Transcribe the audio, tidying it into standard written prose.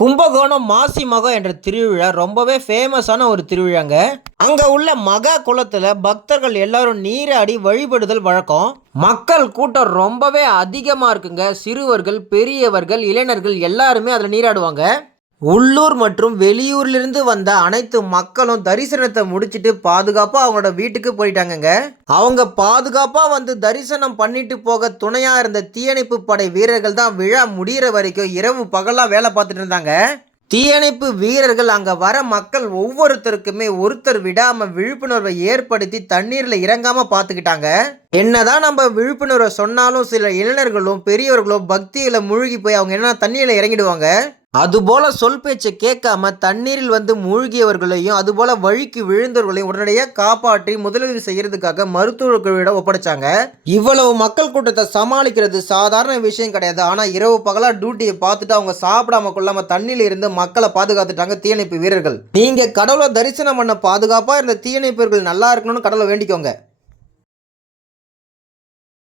கும்பகோணம் மாசி மகம் என்ற திருவிழா ரொம்பவே ஃபேமஸான ஒரு திருவிழாங்க. அங்க உள்ள மகா குளத்துல பக்தர்கள் எல்லாரும் நீராடி வழிபடுதல் வழக்கம். மக்கள் கூட்டம் ரொம்பவே அதிகமா இருக்குங்க. சிறுவர்கள், பெரியவர்கள், இளைஞர்கள் எல்லாருமே அதுல நீராடுவாங்க. உள்ளூர் மற்றும் வெளியூர்லிருந்து வந்த அனைத்து மக்களும் தரிசனத்தை முடிச்சிட்டு பாதுகாப்பா அவங்களோட வீட்டுக்கு போயிட்டாங்கங்க. அவங்க பாதுகாப்பா வந்து தரிசனம் பண்ணிட்டு போக துணையா இருந்த தீயணைப்பு படை வீரர்கள் தான் விழா முடிகிற வரைக்கும் இரவு பகலா வேலை பார்த்துட்டு இருந்தாங்க. தீயணைப்பு வீரர்கள் அங்க வர மக்கள் ஒவ்வொருத்தருக்குமே ஒருத்தர் விடாம விழிப்புணர்வை ஏற்படுத்தி தண்ணீர்ல இறங்காம பாத்துக்கிட்டாங்க. என்னதான் நம்ம விழிப்புணர்வை சொன்னாலும் சில இளைஞர்களும் பெரியவர்களும் பக்தியில மூழ்கி போய் அவங்க என்ன தண்ணீர்ல இறங்கிடுவாங்க. அதுபோல சொல் பேச்சை கேட்காம தண்ணீரில் வந்து மூழ்கியவர்களையும் அதுபோல வழிக்கு விழுந்தவர்களையும் உடனடியாக காப்பாற்றி முதலுதவி செய்யறதுக்காக மருத்துவ குழுவிடம் ஒப்படைச்சாங்க. இவ்வளவு மக்கள் கூட்டத்தை சமாளிக்கிறது சாதாரண விஷயம் கிடையாது. ஆனா இரவு பகலா டியூட்டியை பார்த்துட்டு அவங்க சாப்பிடாம கொள்ளாம தண்ணியில இருந்து மக்களை பாதுகாத்துட்டாங்க தீயணைப்பு வீரர்கள். நீங்க கடவுளை தரிசனம் பண்ண பாதுகாப்பா இருந்த தீயணைப்பவர்கள் நல்லா இருக்கணும்னு கடவுளை வேண்டிக்கோங்க.